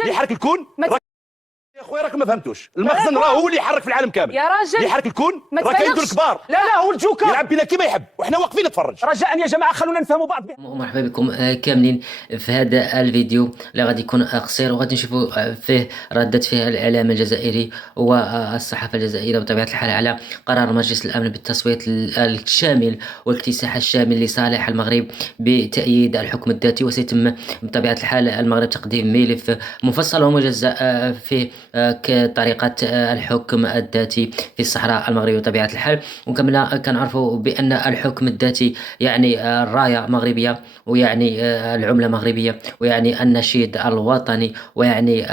اللي يحرك الكون يا اخويا راك ما فهمتوش. المخزن راه هو اللي يحرك في العالم كامل يا راجل اللي يحرك الكون راه كاين دول كبار. لا هو الجوكر يلعب بينا كيما يحب وحنا واقفين نتفرج. رجاء يا جماعه خلونا نفهموا بعض. مرحبا بكم كاملين في هذا الفيديو اللي غادي يكون قصير، وغادي نشوفوا فيه ردة فعل الإعلام الجزائري والصحافة الجزائرية بطبيعة الحال على قرار مجلس الأمن بالتصويت الشامل والاكتساح الشامل لصالح المغرب بتأييد الحكم الذاتي. وسيتم بطبيعة الحال المغرب تقديم ملف مفصل ومجزأ في طريقة الحكم الذاتي في الصحراء المغربية بطبيعة الحال. وكما كنعرفوا بأن الحكم الذاتي يعني الراية مغربية، ويعني العملة مغربية، ويعني النشيد الوطني، ويعني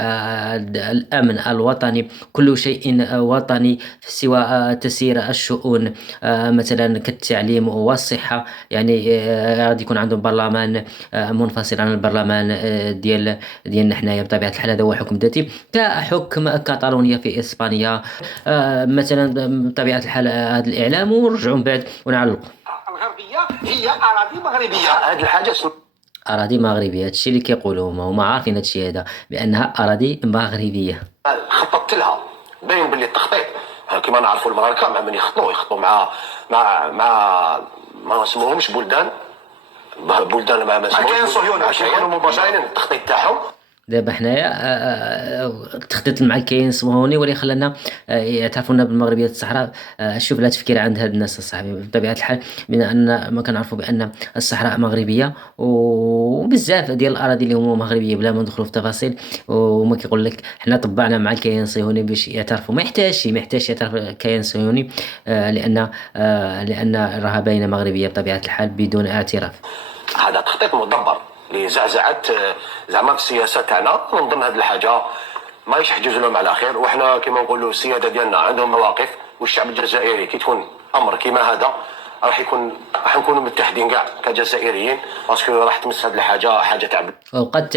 الأمن الوطني، كل شيء وطني سوى تسيير الشؤون مثلا كالتعليم والصحة. يعني غادي يكون عندهم برلمان منفصل عن البرلمان ديالنا حنايا بطبيعة الحال. هذا هو الحكم الذاتي كحكم كاتالونيا في إسبانيا مثلا بطبيعة الحال. هذا الإعلام ونرجعوا من بعد ونعلقوا. الغربية هي أراضي مغربية. هذه الحاجة أراضي مغربية، هادشي اللي كيقولوا هما عارفين هادشي هذا بأنها أراضي مغربية. خططت لها باين باللي التخطيط كما نعرفوا المغاركه مع من يخططوا مع ما اسموهمش بلدان ما اسموهمش كاين صهيوني كيكونوا مباشرين التخطيط تاعهم. دابا حنايا تخطيط مع الكيان الصهيوني واللي خلانا يعترفونا بالمغربيه الصحراء. شوف لا تفكير عند هاد الناس الصحابي بطبيعه الحال، من ان ما كنعرفوا بان الصحراء مغربيه وبزاف ديال الاراضي اللي هما مغربيه بلا ما ندخلوا في تفاصيل. وما كيقول لك حنا طبعنا مع الكيان الصهيوني باش يعترفوا. ما يحتاجش يعترف الكيان الصهيوني لان راها باينه مغربيه بطبيعه الحال بدون اعتراف. هذا تخطيط مدبر اللي زعزعت زعما في السياسه تاعنا. نظن هذه الحاجه ما يحجز لهم على خير. وحنا كما نقولوا السياده ديالنا عندهم مواقف، والشعب الجزائري كي تكون امر كما هذا راح نكونوا متحدين كاع كجزائريين، باسكو راح تمس هذه الحاجه حاجه تاع وقد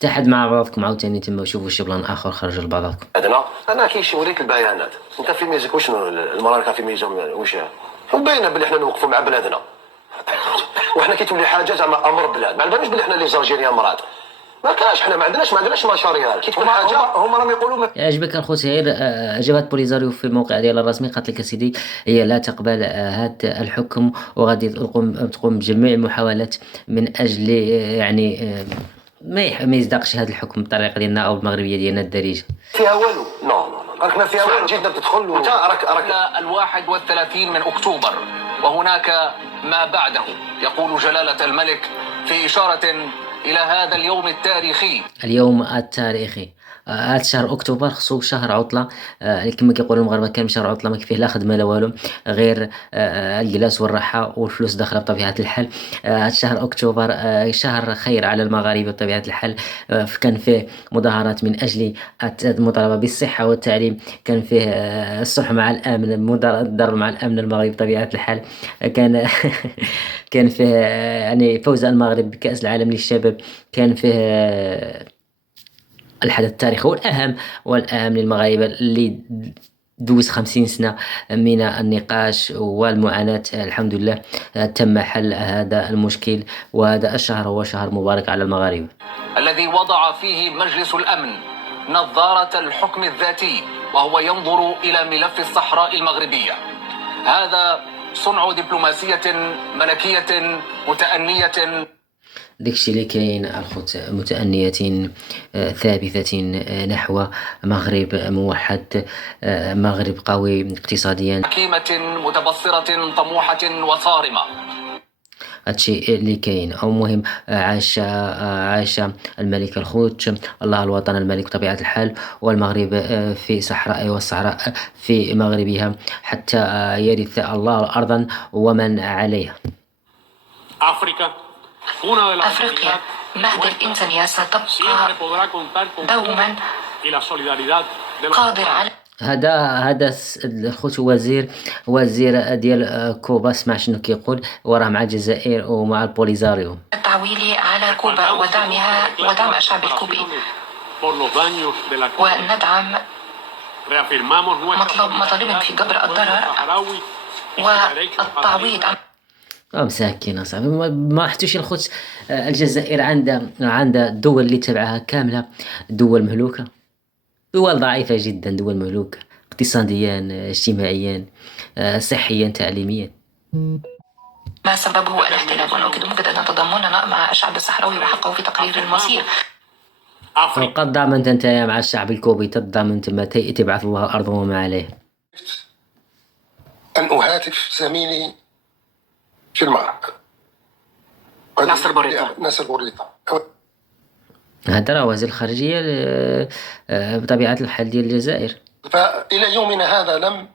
تحد مع بعضكم عاوتاني تما وشوفوا شي بلان اخر خرجوا لبعضكم. انا كيشي وريت البيانات. انت في ميزك وشنو المغاركه في ميزهم واش باينه بلي حنا نوقفوا مع بلادنا. وحنا كي تولي حاجه زعما امر بلاد ما نبانوش بلي حنا لي زالجيريان مراد ما كاش. حنا ما عندناش مشاريع كي تكون حاجه هما راهم يقولوا. يعجبك الخو سهير اجابات بوليزاريو في الموقع ديالها الرسمي، قالت لك سيدي هي لا تقبل هذا الحكم وغادي تقوم بجميع المحاولات من اجل يعني ما يصدقش هذا الحكم بالطريقه ديالنا او المغربيه ديالنا الدارجه. فيها والو نو راكنا فيها والو. جيت تدخل انت راك 31 من اكتوبر وهناك ما بعده. يقول جلالة الملك في إشارة إلى هذا اليوم التاريخي. اليوم التاريخي هذا شهر اكتوبر خصو شهر عطله. كما كيقولوا المغاربه كامل شهر عطله ما فيه لا خدمه لا والو غير الجلاس والراحه والفلوس داخله بطبيعه الحال. هذا شهر اكتوبر شهر خير على المغاربه بطبيعه الحال. كان فيه مظاهرات من اجل المطالبه بالصحه والتعليم، كان فيه الصلح مع الامن، الضرب مع الامن المغربي بطبيعه الحال. كان كان فيه يعني فوز المغرب بكأس العالم للشباب، كان فيه الحدث التاريخي والأهم للمغاربة اللي دوز 50 سنة من النقاش والمعاناة. الحمد لله تم حل هذا المشكل، وهذا الشهر هو شهر مبارك على المغاربة الذي وضع فيه مجلس الأمن نظارة الحكم الذاتي وهو ينظر إلى ملف الصحراء المغربية. هذا صنع دبلوماسية ملكية متأنية. داكشي اللي كاين الخوت متأنية ثابتة نحو مغرب موحد، مغرب قوي اقتصاديا، حكيمة متبصرة طموحة وصارمة. هادشي اللي كاين. او مهم عاش الملك الخوت الله الوطن الملك بطبيعة الحال، والمغرب في صحراء والصحراء في مغربها حتى يرث الله أرضا ومن عليها. أفريقيا مهد الإنسانية ستبقى دوما قادر على هذا الخوت وزير ديال كوبا. سمع شنو كيقول وراه مع الجزائر ومع البوليزاريو. التعويل على كوبا ودعمها ودعم الشعب الكوبي، وندعم مطالب في جبر الضرر والتعويض عن مساكين أصاحبي، ما رحتوش الخوت. الجزائر عندها الدول اللي تبعها كاملة دول مهلوكة، دول ضعيفة جدا، دول مهلوكة اقتصاديا، اجتماعيا، صحيا، تعليميا. ما سببه الاحتلال، ونؤكد مجددا تضامننا مع الشعب الصحراوي وحقه في تقرير المصير. وقد ضامنت أنت مع الشعب الكوبي، تضامنت ما تبعث الله الأرض وما عليه. أن أهاتف زميلي في المعركة ناصر بوريطة. ناصر بوريطة. هذا راه وزير الخارجية بطبيعة الحال ديال الجزائر. فإلى يومنا هذا لم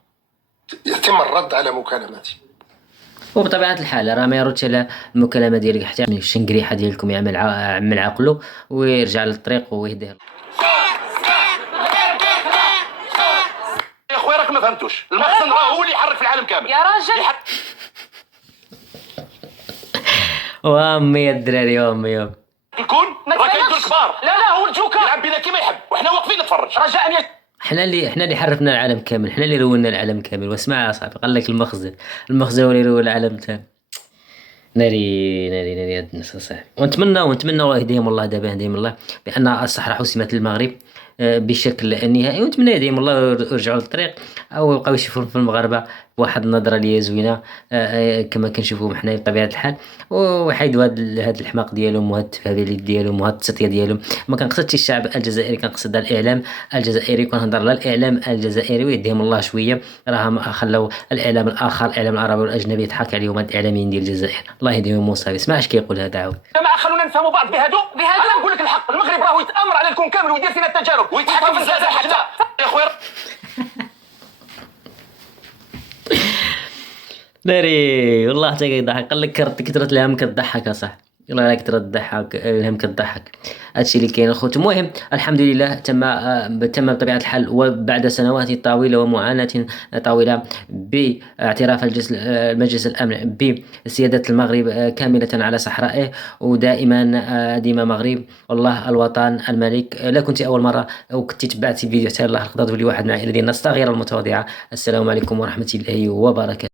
يتم الرد على مكالماتي. وبطبيعة الحال راه ما يردش على المكالمة ديالك حتى يعني الشنقريحة ديالكم يعمل عقله ويرجع للطريق ويهديه. يا خويا راك ما فهمتوش، المخزن راه هو اللي يحرك في العالم كامل يا راجل. وامي يا الدراري، وامي نكون راه كاين دول كبار. لا هو الجوكر يلعب بينا كيما يحب وحنا واقفين نتفرج. رجاء احنا اللي حرفنا العالم كامل، احنا اللي رونا العالم كامل. واسمع يا صاحبي، قال لك المخزن هو اللي يروي العالم تام. ناري هاد الناس صاحبي. ونتمنى الله يهديهم، الله دابا يهديهم الله، بان الصحراء حسمت للمغرب بشكل نهائي. ونتمنى يهديهم الله ويرجعوا للطريق، او يبقاو يشوفوا في المغاربه بواحد النظره اللي هي زوينه كما كنشوفوهم حنايا بطبيعه الحال، وحيدوا هاد الحماق ديالهم وهاد التفاهه ديالهم وهاد التسطيه ديالهم. ما كنقصدش الشعب الجزائري، كنقصد الاعلام الجزائري، كنهضر على الاعلام الجزائري ويهديهم الله شويه. راهم خلاو الاعلام الاخر، الاعلام العربي والاجنبي يضحك عليهم هاد الاعلاميين ديال الجزائر. الله يهديهم وصافي. اسمع اش كيقول هذا عاود. جماعة خلونا نفهموا بعض بهدوء. انا نقول لك الحق، المغرب راهو يتامر على الكون كامل ويدير فينا التجارب ويتحكم في الزلازل حتى يا خويا. ناري والله حتى كيضحك. قال لك كثرة الهم كتضحك صح، والله كثرة الهم كتضحك. هادشي اللي كاين اخوت. المهم الحمد لله تم بطبيعة الحال، وبعد سنوات طويلة ومعاناة طويلة، باعتراف مجلس الأمن بسيادة المغرب كاملة على صحرائه، ودائما ديما مغرب والله الوطن الملك. لا كنت أول مرة أو كنت تبعتي فيديو حتى الله القدر لي واحد من العائلة ديالنا الصغيرة المتواضعة. السلام عليكم ورحمة الله وبركاته.